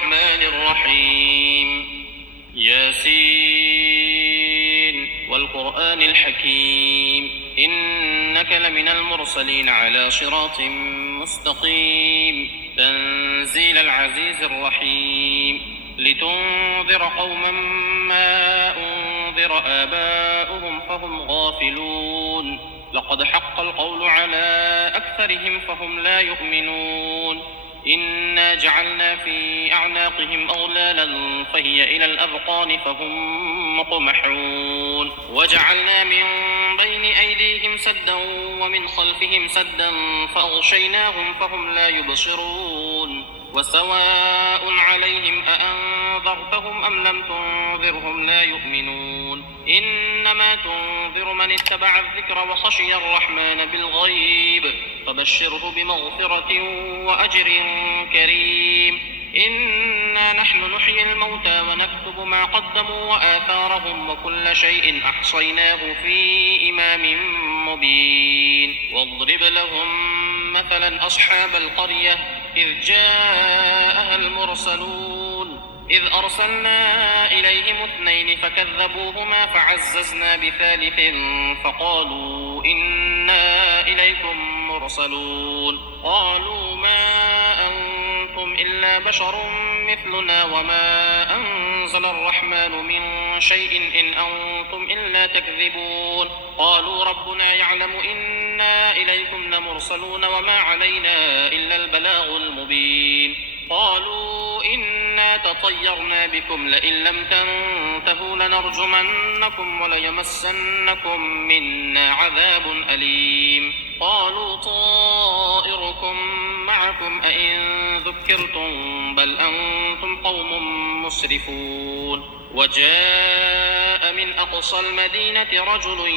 الرحمن الرحيم ياسين والقرآن الحكيم إنك لمن المرسلين على صراط مستقيم تنزيل العزيز الرحيم لتنذر قوما ما أنذر آباؤهم فهم غافلون لقد حق القول على أكثرهم فهم لا يؤمنون إنا جعلنا في أعناقهم أغلالا فهي إلى الأذقان فهم مقمحون وجعلنا من بين أيديهم سدا ومن خلفهم سدا فأغشيناهم فهم لا يبصرون وسواء عليهم أأنذرتهم أم لم تنذرهم لا يؤمنون إنما تنذر من اتبع الذكر وخشي الرحمن بالغيب فبشره بمغفرة وأجر كريم إنا نحن نحيي الموتى ونكتب ما قدموا وآثارهم وكل شيء أحصيناه في إمام مبين واضرب لهم مثلا أصحاب القرية إذ جاءها المرسلون إذ أرسلنا إليهم 2 فكذبوهما فعززنا ب3 فقالوا إنا إليكم مرسلون قالوا ما أنتم إلا بشر مثلنا وما أنزل الرحمن من شيء إن أنتم إلا تكذبون قالوا ربنا يعلم إنا إليكم لمرسلون وما علينا إلا البلاغ المبين قالوا إنا تطيرنا بكم لئن لم تنتهوا لنرجمنكم وليمسنكم منا عذاب أليم قالوا طائركم معكم أئن ذكرتم بل أنتم قوم مسرفون وجاء من أقصى المدينة رجل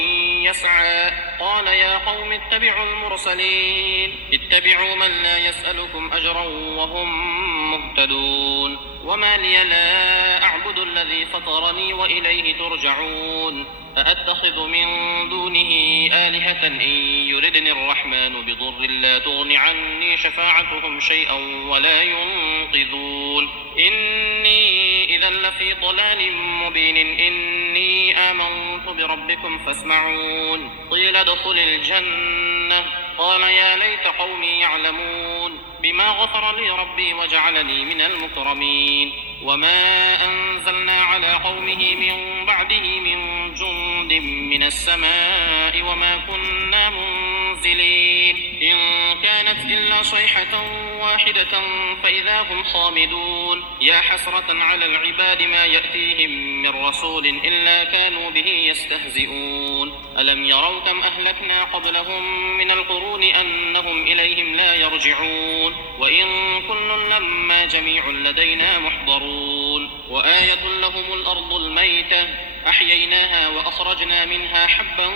يسعى قال يا قوم اتبعوا المرسلين اتبعوا من لا يسألكم أجرا وهم مهتدون وما لي لا أعبد الذي فطرني وإليه ترجعون أأتخذ من دونه آلهة إن يردني الرحمن بضر لا تغن عني شفاعتهم شيئا ولا ينقذون إني إذا لفي ضلال مبين إني آمنت بربكم فاسمعون قيل ادخل الجنة قال يا ليت قومي يعلمون بما غفر لي ربي وجعلني من المكرمين وما أنزلنا على قومه من بعده من جند من السماء وما كنا منزلين إن كانت إلا صيحة واحدة فإذا هم خامدون يا حسرة على العباد ما يأتيهم من رسول إلا كانوا به يستهزئون ألم يروا كم أهلكنا قبلهم من القرون أنهم إليهم لا يرجعون وإن كل لما جميع لدينا محضرون وآية لهم الأرض الميتة أحييناها وأخرجنا منها حبا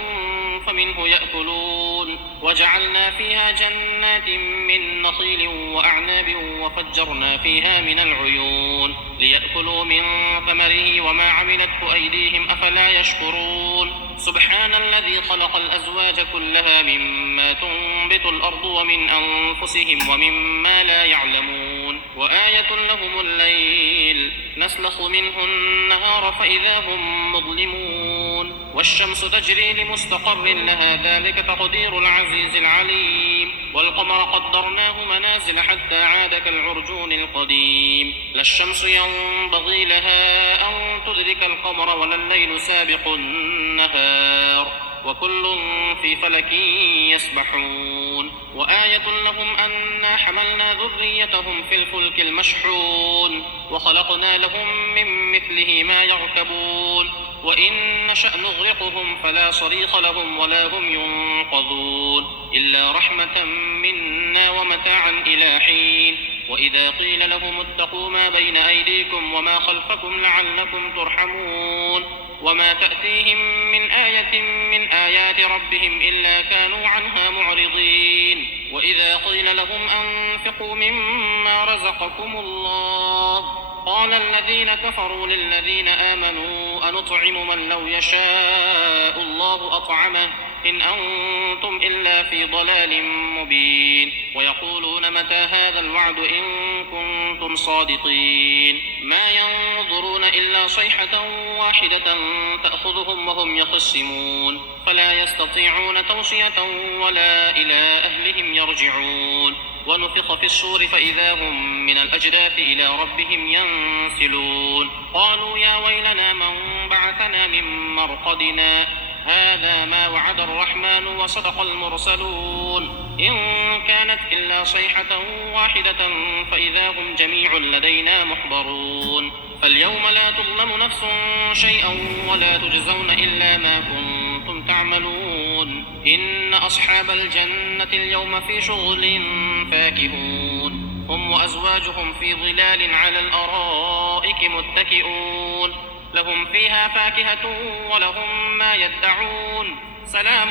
فمنه يأكلون وجعلنا فيها جنات من نخيل وأعناب وفجرنا فيها من العيون ليأكلوا من ثمره وما عملته أيديهم أفلا يشكرون سبحان الذي خلق الأزواج كلها مما تنبت الأرض ومن أنفسهم ومما لا يعلمون وآية لهم الليل نسلخ منه النهار فإذا هم مظلمون والشمس تجري لمستقر لها ذلك تقدير العزيز العليم والقمر قدرناه منازل حتى عاد كالعرجون القديم لا الشمس ينبغي لها أن تدرك القمر ولا الليل سابق النهار وكل في فلك يسبحون وآية لهم أنا حملنا ذريتهم في الفلك المشحون وخلقنا لهم من مثله ما يركبون وإن نشأ نغرقهم فلا صريخ لهم ولا هم ينقذون إلا رحمة منا ومتاعا إلى حين وإذا قيل لهم اتقوا ما بين أيديكم وما خلفكم لعلكم ترحمون وما تأتيهم من آية من آيات ربهم إلا كانوا عنها معرضين وإذا قيل لهم أنفقوا مما رزقكم الله قال الذين كفروا للذين آمنوا أنطعم من لو يشاء الله أطعمه إن أنتم إلا في ضلال مبين ويقولون متى هذا الوعد إن كنتم صادقين ما ينظرون إلا صيحة واحدة تأخذهم وهم يخصمون فلا يستطيعون توصية ولا إلى أهلهم يرجعون ونفخ في الصور فإذا هم من الأجداث إلى ربهم ينسلون قالوا يا ويلنا من بعثنا من مرقدنا هذا ما وعد الرحمن وصدق المرسلون إن كانت إلا صيحة واحدة فإذا هم جميع لدينا محضرون فاليوم لا تظلم نفس شيئا ولا تجزون إلا ما كنتم تعملون إن أصحاب الجنة اليوم في شغل فاكهون هم وأزواجهم في ظلال على الأرائك متكئون لهم فيها فاكهة ولهم ما يدعون سلام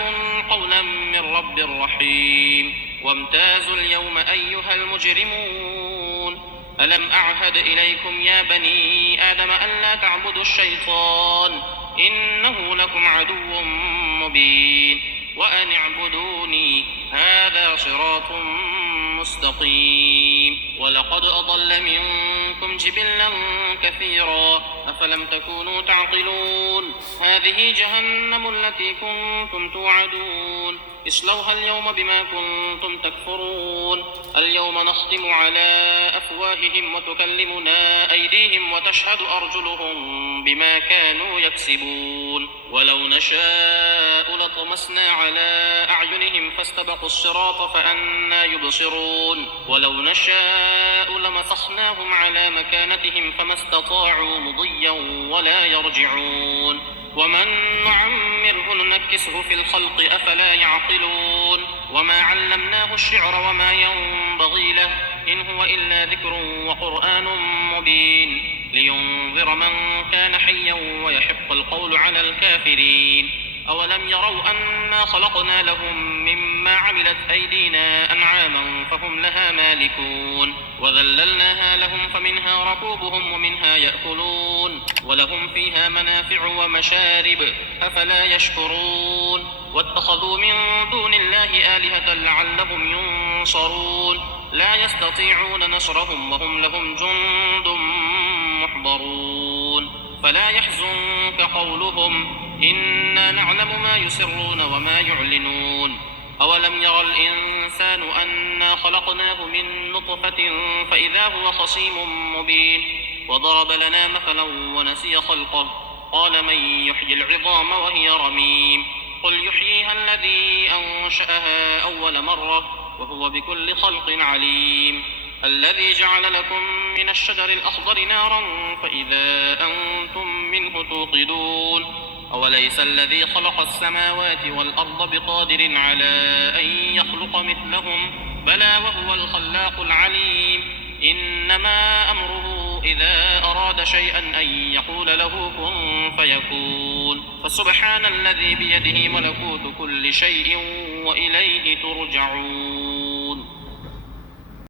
قولا من رب رحيم وامتازوا اليوم أيها المجرمون ألم أعهد إليكم يا بني آدم ألا تعبدوا الشيطان إنه لكم عدو مبين وأن اعبدوني هذا صراط مستقيم ولقد أضل منكم جبلا كثيرا أفلم تكونوا تعقلون هذه جهنم التي كنتم توعدون اصلوها اليوم بما كنتم تكفرون اليوم نختم على أفواههم وتكلمنا أيديهم وتشهد أرجلهم بما كانوا يكسبون ولو نشاء لطمسنا على أعينهم فاستبقوا الصراط فأنى يبصرون ولو نشاء لمسخناهم على مكانتهم فما استطاعوا مضيا ولا يرجعون ومن نعمره ننكسه في الخلق أفلا يعقلون وما علمناه الشعر وما ينبغي له إن هو إلا ذكر وقرآن مبين لينذر من كان حيا ويحق القول على الكافرين أولم يروا أنا خلقنا لهم مما عملت أيدينا أنعاما فهم لها مالكون وذللناها لهم فمنها ركوبهم ومنها يأكلون ولهم فيها منافع ومشارب أفلا يشكرون واتخذوا من دون الله آلهة لعلهم ينصرون لا يستطيعون نصرهم وهم لهم جند محضرون فلا يحزنك قولهم إنا نعلم ما يسرون وما يعلنون أولم ير الإنسان أنا خلقناه من نطفة فإذا هو خصيم مبين وضرب لنا مثلا ونسي خلقه قال من يحيي العظام وهي رميم قل يحييها الذي أنشأها أول مرة وهو بكل خلق عليم الذي جعل لكم من الشجر الأخضر نارا فإذا أنتم منه توقدون أوليس الذي خلق السماوات والأرض بقادر على أن يخلق مثلهم بلى وهو الخلاق العليم إنما أمره إذا أراد شيئا أن يقول له كن فيكون فسبحان الذي بيده ملكوت كل شيء وإليه ترجعون